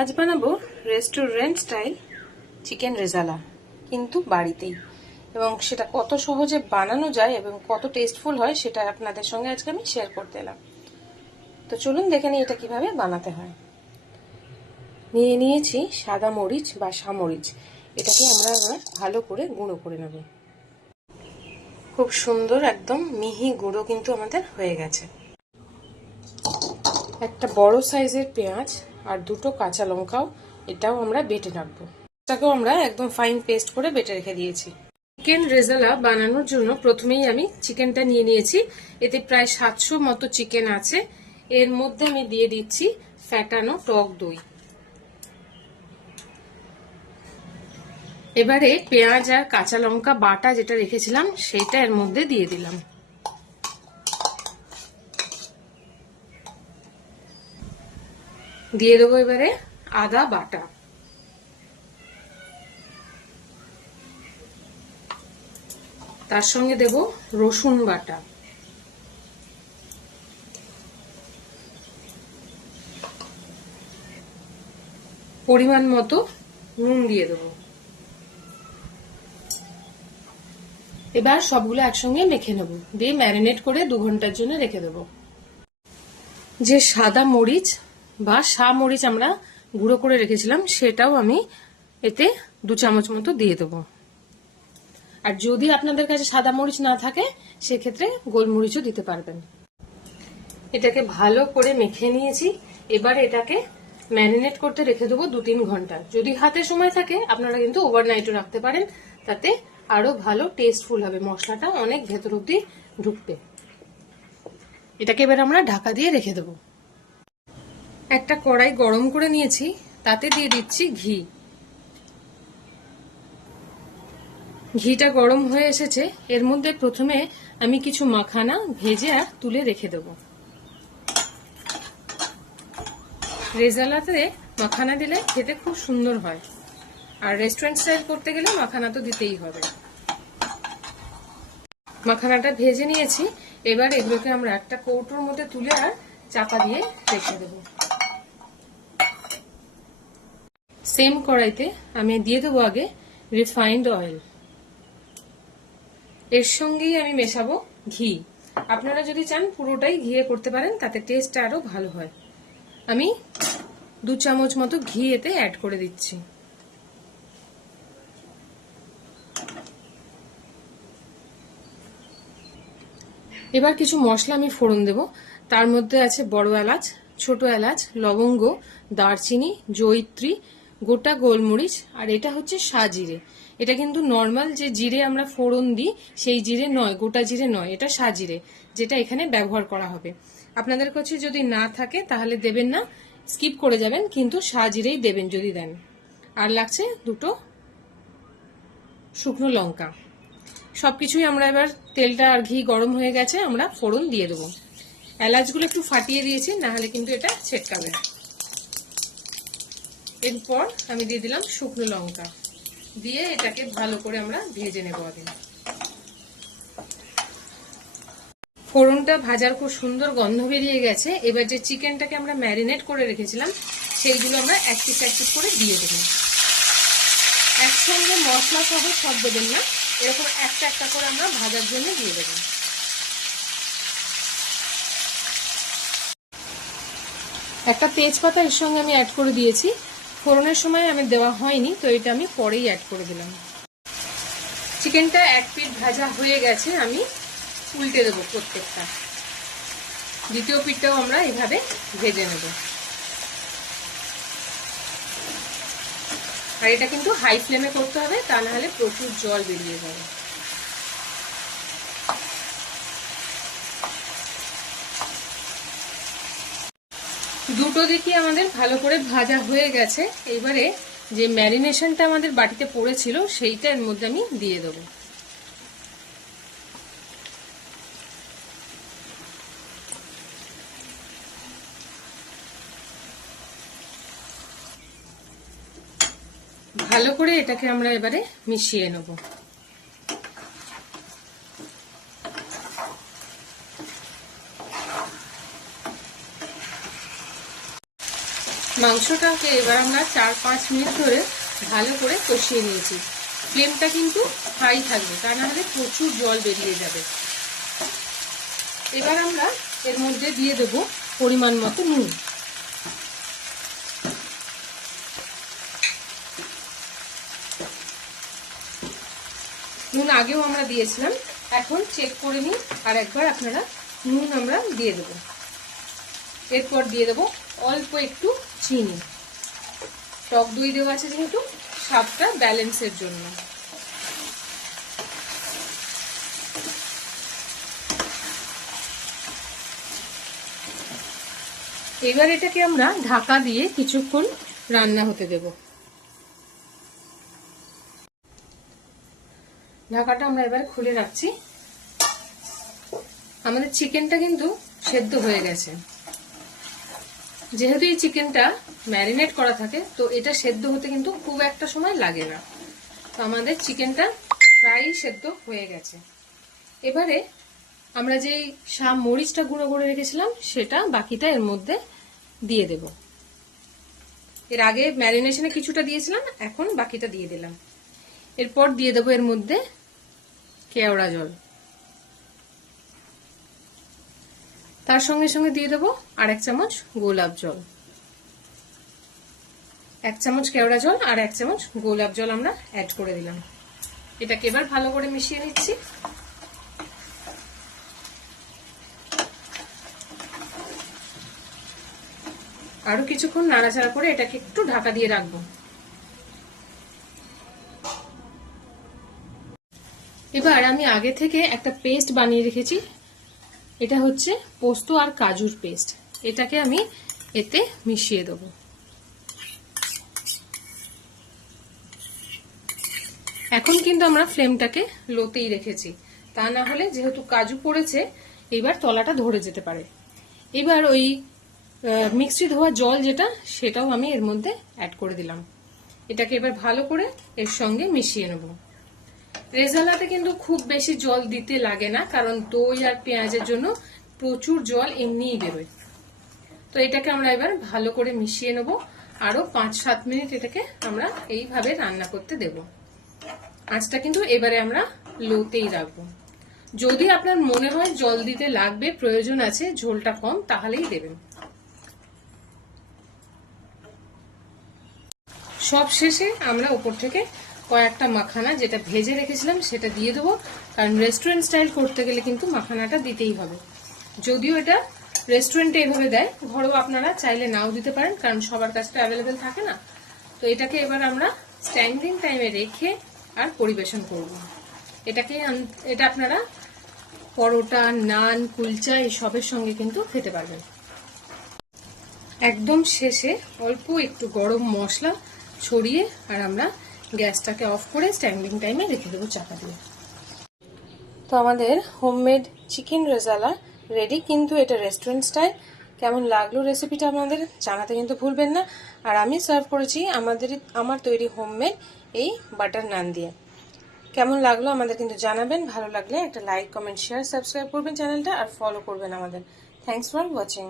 আজ বানাবো restaurant style chicken rezala, কিন্তু বাড়িতেই। এবং সেটা কত সহজে বানানো যায় এবং কত টেস্টফুল হয় সেটা আপনাদের সঙ্গে আজকে আমি শেয়ার করতে এলাম। তো চলুন দেখে নিই এটা কিভাবে বানাতে হয়। নিয়ে নিয়েছি সাদা মরিচ বা সামরিচ, এটাকে আমরা এবার ভালো করে গুঁড়ো করে নেব। খুব সুন্দর একদম মিহি গুঁড়ো কিন্তু আমাদের হয়ে গেছে। একটা বড় সাইজের পেঁয়াজ আর দুটো কাঁচা লঙ্কাও এটাও আমরা বেটে রাখবো। এটাকেও আমরা একদম ফাইন পেস্ট করে বেটে রেখে দিয়েছি। চিকেন রেজালা বানানোর জন্য প্রথমেই আমি চিকেনটা নিয়ে নিয়েছি। এতে প্রায় 700 মতো চিকেন আছে। এর মধ্যে আমি দিয়ে দিচ্ছি ফ্যাটানো টক দই। এবারে পেঁয়াজ আর কাঁচা লঙ্কা বাটা যেটা রেখেছিলাম সেটা এর মধ্যে দিয়ে দিলাম। দিয়ে দেবো এবারে আদা বাটা, তার সঙ্গে দেব রসুন বাটা, পরিমাণ মতো নুন দিয়ে দেবো। এবার সবগুলো একসঙ্গে মেখে নেব, দিয়ে ম্যারিনেট করে 2 ঘন্টার জন্য রেখে দেব। যে সাদা মরিচ বা মরিচ আমরা গুঁড়ো করে রেখেছিলাম সেটাও আমি এতে 2 চামচ মতো দিয়ে দেবো। আর যদি আপনাদের কাছে সাদা মরিচ না থাকে সেক্ষেত্রে গোলমরিচও দিতে পারবেন। এটাকে ভালো করে মেখে নিয়েছি। এবার এটাকে ম্যারিনেট করতে রেখে দেবো 2-3 ঘন্টা। যদি হাতে সময় থাকে আপনারা কিন্তু ওভারনাইটও রাখতে পারেন, তাতে আরো ভালো টেস্টফুল হবে, মশলাটা অনেক ভেতর অব্দি ঢুকবে। এটাকে এবার আমরা ঢাকা দিয়ে রেখে দেবো। একটা কড়াই গরম করে নিয়েছি, তাতে দিয়ে দিচ্ছি ঘি। ঘিটা গরম হয়ে এসেছে, এর মধ্যে প্রথমে আমি কিছু মাখানা ভেজে আর তুলে রেখে দেব। রেজালাতে মাখানা দিলে খেতে খুব সুন্দর হয়, আর রেস্টুরেন্ট স্টাইল করতে গেলে মাখানা তো দিতেই হবে। মাখানাটা ভেজে নিয়েছি, এবার এগুলোকে আমরা একটা কৌটোর মধ্যে তুলে আর চাপা দিয়ে রেখে দেব। সেম কড়াইতে আমি দিয়ে দেবো আগে রিফাইন্ড অয়েল, এর সঙ্গেই আমি মেশাবো ঘি। আপনারা যদি চান পুরোটাই ঘিয়ে করতে পারেন, তাতে টেস্টটা আরো ভালো হয়। আমি 2 চামচ মতো ঘি এতে অ্যাড করে দিচ্ছি। এবার কিছু মশলা আমি ফোড়ন দেব। তার মধ্যে আছে বড় এলাচ, ছোট এলাচ, লবঙ্গ, দারচিনি, জয়িত্রী, গোটা গোলমরিচ, আর এটা হচ্ছে সাজিরে। এটা কিন্তু নর্মাল যে জিরে আমরা ফোড়ন দিই সেই জিরে নয়, গোটা জিরে নয়, এটা সাজিরে, যেটা এখানে ব্যবহার করা হবে। আপনাদের কাছে যদি না থাকে তাহলে দেবেন না, স্কিপ করে যাবেন, কিন্তু সাজিরেই দেবেন যদি দেন। আর লাগছে 2টো শুকনো লঙ্কা। সবকিছুই আমরা এবার তেলটা আর ঘি গরম হয়ে গেছে, আমরা ফোড়ন দিয়ে দেবো। এলাচগুলো একটু ফাটিয়ে দিয়েছি, না হলে কিন্তু এটা ছেটকাবে। এরপর আমি দিয়ে দিলাম শুকনো লঙ্কা, দিয়ে এটাকে ভালো করে আমরা ভেজে নেব আগে। ফোড়নটা ভাজার খুব সুন্দর গন্ধ বেরিয়ে গেছে। এবার যে চিকেনটাকে আমরা ম্যারিনেট করে রেখেছিলাম সেইগুলো আমরা এক পিস করে দিয়ে দেবো। একসঙ্গে মশলা সহ সব দেবেন না, এরকম একটা একটা করে আমরা ভাজার জন্য দিয়ে দেবো। একটা তেজপাতা এর সঙ্গে আমি অ্যাড করে দিয়েছি। ফোড়নের সময় আমি দেওয়া হয়নি, তো এটা আমি পরেই অ্যাড করে দিলাম। চিকেনটা 1 পিঠ ভাজা হয়ে গেছে, আমি উল্টে দেবো প্রত্যেকটা। দ্বিতীয় পিঠটাও আমরা এভাবে ভেজে নেব। আর এটা কিন্তু হাই ফ্লেমে করতে হবে, তা না হলে প্রচুর জল বেরিয়ে যাবে। দুটো দিকই আমাদের ভালো করে ভাজা হয়ে গেছে। এবারে যে ম্যারিনেশনটা আমাদের বাটিতে পড়েছিল সেইটা এর মধ্যে আমি দিয়ে দেবো। ভালো করে এটাকে আমরা এবারে মিশিয়ে নেব। মাংসটাকে এবার আমরা 4-5 মিনিট ধরে ভালো করে কষিয়ে নিয়েছি। ফ্লেমটা কিন্তু হাই থাকবে, তা না হলে প্রচুর জল বেরিয়ে যাবে। এবার আমরা এর মধ্যে দিয়ে দেব পরিমাণ মতো নুন। নুন আগেও আমরা দিয়েছিলাম, এখন চেক করে নিই আর একবার আপনারা নুন আমরা দিয়ে দেব। এরপর দিয়ে দেব অল্প একটু চিনি, টক দই দেওয়া আছে যেহেতু স্বাদটা ব্যালেন্সের জন্য। এবার এটাকে আমরা ঢাকা দিয়ে কিছুক্ষণ রান্না হতে দেব। ঢাকাটা আমরা এবার খুলে রাখছি। আমাদের চিকেনটা কিন্তু সেদ্ধ হয়ে গেছে। যেহেতু এই চিকেনটা ম্যারিনেট করা থাকে, তো এটা সেদ্ধ হতে কিন্তু খুব একটা সময় লাগে না। তো আমাদের চিকেনটা প্রায় সেদ্ধ হয়ে গেছে। এবারে আমরা যে মরিচটা গুঁড়ো করে রেখেছিলাম সেটা বাকিটা এর মধ্যে দিয়ে দেব। এর আগে ম্যারিনেশনে কিছুটা দিয়েছিলাম, এখন বাকিটা দিয়ে দিলাম। এরপর দিয়ে দেব এর মধ্যে কেওড়া জল, তার সঙ্গে সঙ্গে দিয়ে দেব আর 1 চামচ গোলাপ জল। 1 চামচ কেওড়া জল আর 1 চামচ গোলাপ জল আমরা অ্যাড করে দিলাম। এটাকে এবার ভালো করে মিশিয়ে নিচ্ছি। আরো কিছুক্ষণ নাড়াচাড়া করে এটাকে একটু ঢাকা দিয়ে রাখবো। এবার আমি আগে থেকে একটা পেস্ট বানিয়ে রেখেছি, এটা হচ্ছে পোস্ত আর কাজুর পেস্ট। এটাকে আমি এতে মিশিয়ে দেব। এখন কিন্তু আমরা ফ্লেমটাকে লোতেই রেখেছি, তা না হলে যেহেতু কাজু পড়েছে এবার তলাটা ধরে যেতে পারে। এবার ওই মিক্সি ধোয়া জল যেটা, সেটাও আমি এর মধ্যে অ্যাড করে দিলাম। এটাকে এবার ভালো করে এর সঙ্গে মিশিয়ে নেব। রেজালাতে কিন্তু খুব বেশি জল দিতে লাগে না, কারণ দই আর পেঁয়াজের জন্য প্রচুর জল এমনিই বেরোয়। তো এটাকে আমরা এবার ভালো করে মিশিয়ে নেব। আরো 5-7 মিনিট এটাকে আমরা এইভাবে রান্না করতে দেব। আঁচটা কিন্তু এবারে আমরা লোতেই রাখবো। যদি আপনার মনে হয় জল দিতে লাগবে, প্রয়োজন আছে, ঝোলটা কম, তাহলেই দেবেন। সব শেষে আমরা উপর থেকে কয়েকটা মাখানা যেটা ভেজে রেখেছিলাম সেটা দিয়ে দেবো, কারণ রেস্টুরেন্ট স্টাইল করতে গেলে কিন্তু মাখানাটা দিতেই হবে। যদিও এটা রেস্টুরেন্টে এভাবে দেয়, ঘরেও আপনারা চাইলে নাও দিতে পারেন, কারণ সবার কাছে অ্যাভেলেবেল থাকে না। তো এটাকে এবার আমরা স্ট্যান্ডিং টাইমে রেখে আর পরিবেশন করব। এটা আপনারা পরোটা, নান, কুলচা এসবের সঙ্গে কিন্তু খেতে পারবেন। একদম শেষে অল্প একটু গরম মশলা ছড়িয়ে আর আমরা গ্যাসটাকে অফ করে স্ট্যান্ডিং টাইমে রেখে দেবো চাপা দিয়ে। তো আমাদের হোমমেড চিকেন রেজালা রেডি, কিন্তু এটা রেস্টুরেন্ট স্টাইল। কেমন লাগলো রেসিপিটা আমাদের জানাতে কিন্তু ভুলবেন না। আর আমি সার্ভ করেছি আমার তৈরি হোমমেড এই বাটার নান দিয়ে। কেমন লাগলো আমাদের কিন্তু জানাবেন। ভালো লাগলে একটা লাইক, কমেন্ট, শেয়ার, সাবস্ক্রাইব করবেন চ্যানেলটা, আর ফলো করবেন আমাদের। Thanks for watching.